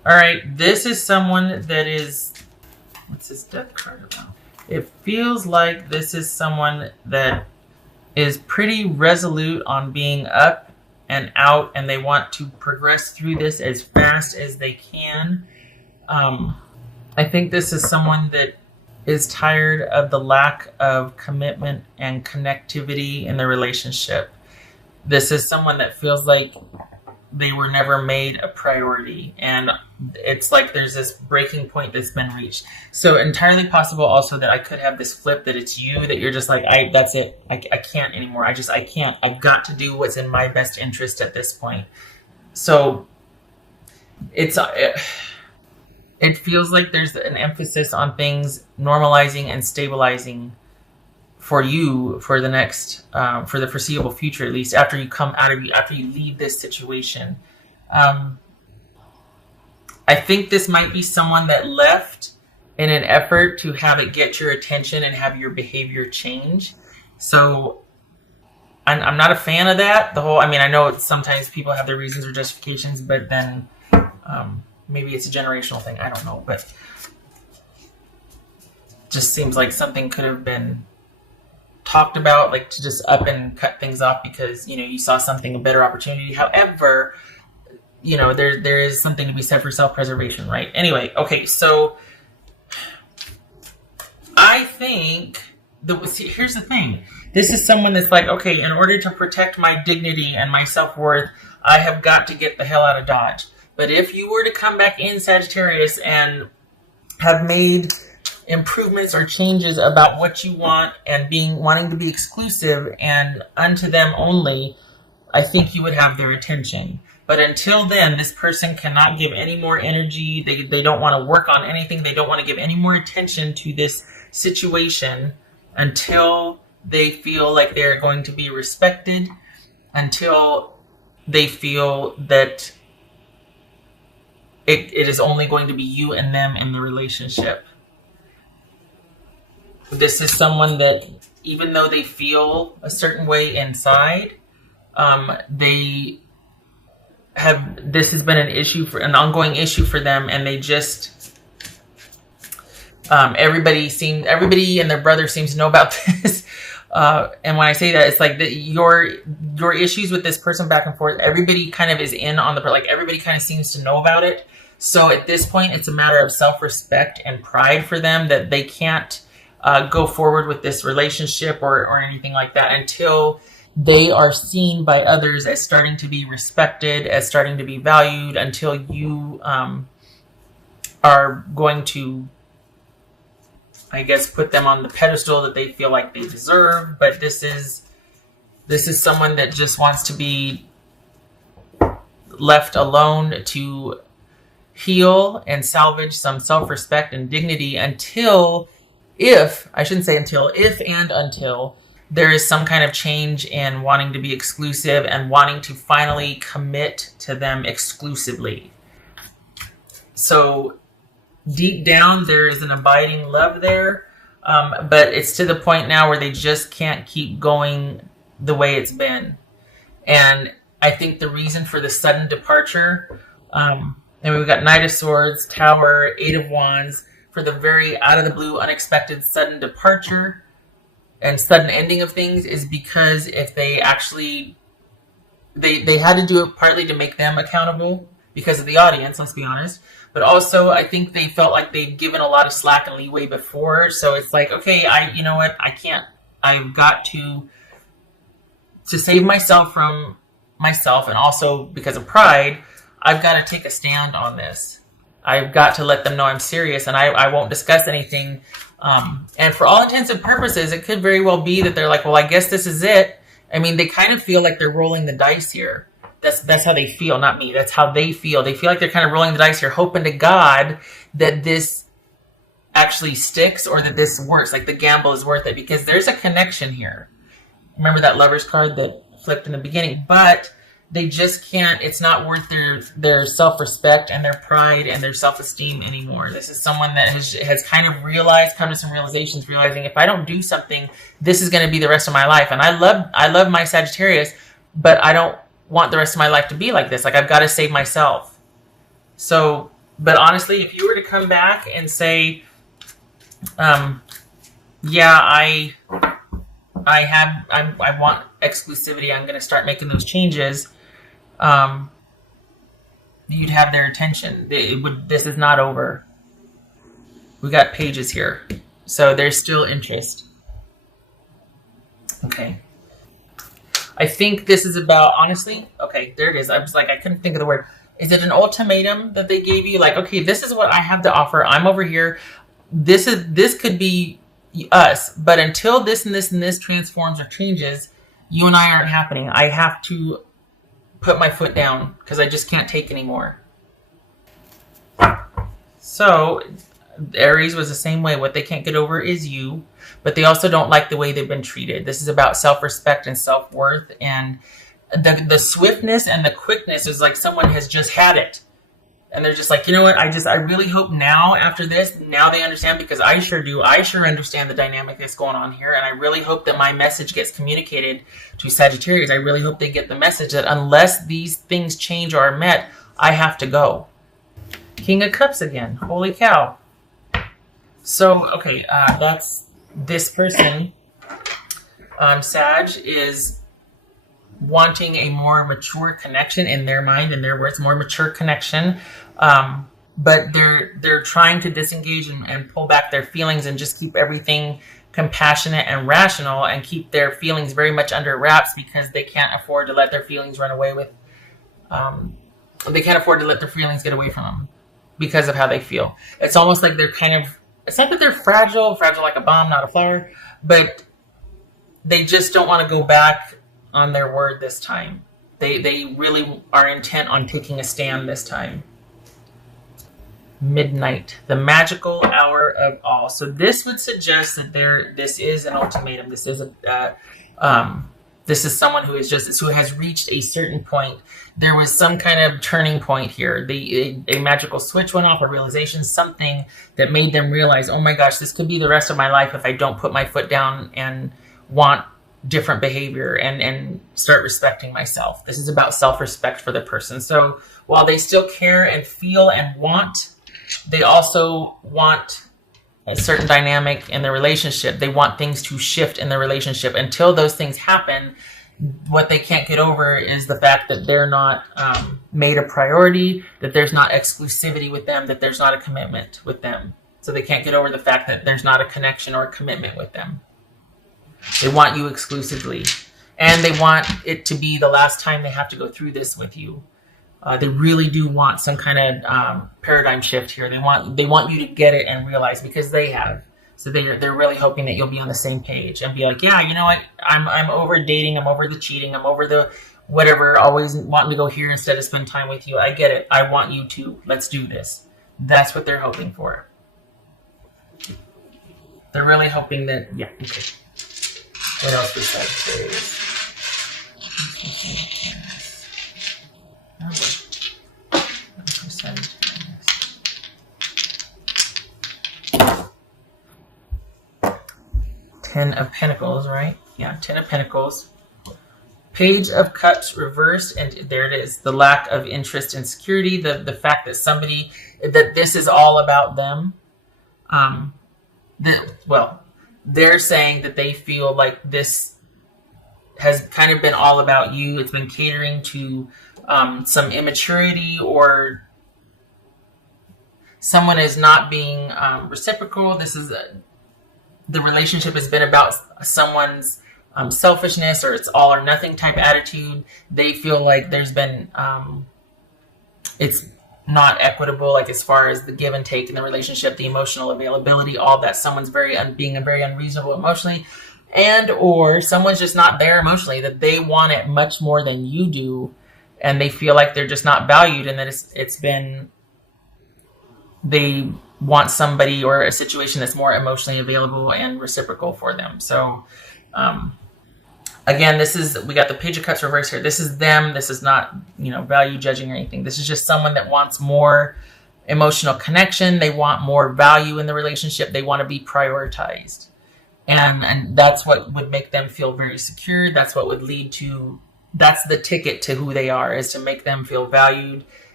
All right, this is someone that is, what's this death card about? It feels like this is someone that is pretty resolute on being up and out, and they want to progress through this as fast as they can. I think this is someone that is tired of the lack of commitment and connectivity in the relationship. This is someone that feels like they were never made a priority, and it's like there's this breaking point that's been reached. So entirely possible also that I could have this flip, that it's you, that you're just like, that's it, I can't anymore, I can't, I've got to do what's in my best interest at this point. So it feels like there's an emphasis on things normalizing and stabilizing for you for the next, for the foreseeable future, at least after you come out of after you leave this situation. I think this might be someone that left in an effort to have it get your attention and have your behavior change. So I'm not a fan of that. I know sometimes people have their reasons or justifications, but then maybe it's a generational thing. I don't know, but just seems like something could have been talked about, like to just up and cut things off because, you saw something, a better opportunity. However, there is something to be said for self-preservation, right? Anyway, okay, so I think here's the thing. This is someone that's like, okay, in order to protect my dignity and my self-worth, I have got to get the hell out of Dodge. But if you were to come back in, Sagittarius, and have made improvements or changes about what you want and wanting to be exclusive and unto them only, I think you would have their attention. But until then, this person cannot give any more energy. They don't want to work on anything. They don't want to give any more attention to this situation until they feel like they're going to be respected, until they feel that it is only going to be you and them in the relationship. This is someone that, even though they feel a certain way inside, this has been an ongoing issue for them, and they just, everybody and their brother seems to know about this. And when I say that, it's like your issues with this person back and forth, everybody kind of is in on everybody kind of seems to know about it. So at this point, it's a matter of self-respect and pride for them that they can't go forward with this relationship or anything like that until they are seen by others as starting to be respected, as starting to be valued, until you are going to, I guess, put them on the pedestal that they feel like they deserve. But this is someone that just wants to be left alone to heal and salvage some self-respect and dignity until there is some kind of change in wanting to be exclusive and wanting to finally commit to them exclusively. So deep down, there is an abiding love there, but it's to the point now where they just can't keep going the way it's been. And I think the reason for the sudden departure, and we've got Knight of Swords, Tower, Eight of Wands, for the very out of the blue, unexpected, sudden departure and sudden ending of things, is because if they actually, they had to do it partly to make them accountable because of the audience, let's be honest. But also, I think they felt like they'd given a lot of slack and leeway before. So it's like, okay, you know what? I can't, I've got to save myself from myself, and also because of pride, I've got to take a stand on this. I've got to let them know I'm serious, and I won't discuss anything. And for all intents and purposes, it could very well be that they're like, well, I guess this is it. I mean, they kind of feel like they're rolling the dice here. That's how they feel, not me. That's how they feel. They feel like they're kind of rolling the dice here, hoping to God that this actually sticks or that this works, like the gamble is worth it, because there's a connection here. Remember that Lover's card that flipped in the beginning? But they just can't, it's not worth their self-respect and their pride and their self-esteem anymore. This is someone that has kind of come to some realizations, realizing if I don't do something, this is going to be the rest of my life. And I love my Sagittarius, but I don't want the rest of my life to be like this. Like, I've got to save myself. So But honestly, if you were to come back and say, yeah, I want exclusivity, I'm going to start making those changes, you'd have their attention. This is not over. We got pages here. So there's still interest. Okay. I think this is about, honestly, okay, there it is. I was like, I couldn't think of the word. Is it an ultimatum that they gave you? Like, okay, this is what I have to offer. I'm over here. This could be us, but until this and this and this transforms or changes, you and I aren't happening. I have to put my foot down because I just can't take anymore. So Aries was the same way. What they can't get over is you, but they also don't like the way they've been treated. This is about self-respect and self-worth, and the swiftness and the quickness is like someone has just had it. And they're just like, you know what? I really hope now after this, now they understand, because I sure do. I sure understand the dynamic that's going on here. And I really hope that my message gets communicated to Sagittarius. I really hope they get the message that unless these things change or are met, I have to go. King of Cups again. Holy cow. So, okay, that's this person, Sag, is wanting a more mature connection in their mind, in their words, more mature connection. But they're trying to disengage and pull back their feelings and just keep everything compassionate and rational and keep their feelings very much under wraps because they can't afford to let their feelings run away with, they can't afford to let their feelings get away from them because of how they feel. It's almost like they're kind of, it's not that they're fragile like a bomb, not a flower, but they just don't want to go back on their word this time. They really are intent on taking a stand this time. Midnight, the magical hour of all. So this would suggest that this is an ultimatum. This is this is someone who has reached a certain point. There was some kind of turning point here. A magical switch went off, a realization, something that made them realize, oh my gosh, this could be the rest of my life if I don't put my foot down and want different behavior and start respecting myself. This is about self-respect for the person. So while they still care and feel and want, they also want a certain dynamic in the relationship. They want things to shift in the relationship. Until those things happen, what they can't get over is the fact that they're not made a priority, that there's not exclusivity with them, that there's not a commitment with them. So they can't get over the fact that there's not a connection or a commitment with them. They want you exclusively. And they want it to be the last time they have to go through this with you. They really do want some kind of paradigm shift here. They want you to get it and realize, because they have. So they're really hoping that you'll be on the same page and be like, yeah, you know what? I'm over dating. I'm over the cheating. I'm over the whatever. Always wanting to go here instead of spend time with you. I get it. I want you to. Let's do this. That's what they're hoping for. They're really hoping that. Yeah. Okay. What else was Sagittarius? 10 of Pentacles, right? Yeah, 10 of Pentacles. Page of Cups reversed, and there it is. The lack of interest and security, the fact that that this is all about them. They're saying that they feel like this has kind of been all about you. It's been catering to some immaturity, or someone is not being reciprocal. This is the relationship has been about someone's selfishness, or it's all or nothing type attitude. They feel like there's been it's not equitable, like as far as the give and take in the relationship, the emotional availability, all that. Someone's being very unreasonable emotionally, and or someone's just not there emotionally, that they want it much more than you do, and they feel like they're just not valued, and that they want somebody or a situation that's more emotionally available and reciprocal for them. So again, we got the Page of Cups reverse here. This is them. This is not, value judging or anything. This is just someone that wants more emotional connection. They want more value in the relationship. They want to be prioritized. And that's what would make them feel very secure. That's what would lead to, that's the ticket to who they are, is to make them feel valued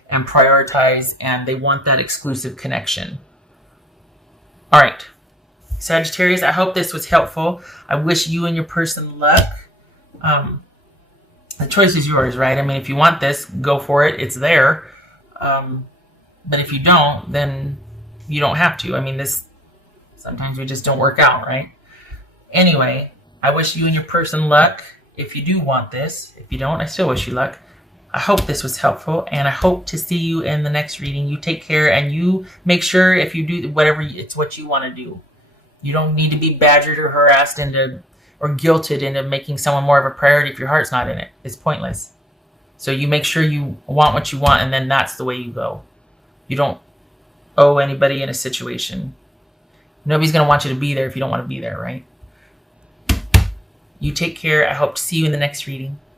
and prioritize, and they want that exclusive connection. All right, Sagittarius, I hope this was helpful. I wish you and your person luck. The choice is yours, right? I mean, if you want this, go for it. It's there. But if you don't, then you don't have to. I mean, sometimes we just don't work out, right? Anyway, I wish you and your person luck if you do want this. If you don't, I still wish you luck. I hope this was helpful, and I hope to see you in the next reading. You take care, and you make sure if you do whatever, it's what you want to do. You don't need to be badgered or harassed or guilted into making someone more of a priority if your heart's not in it. It's pointless. So you make sure you want what you want, and then that's the way you go. You don't owe anybody in a situation. Nobody's going to want you to be there if you don't want to be there, right? You take care. I hope to see you in the next reading.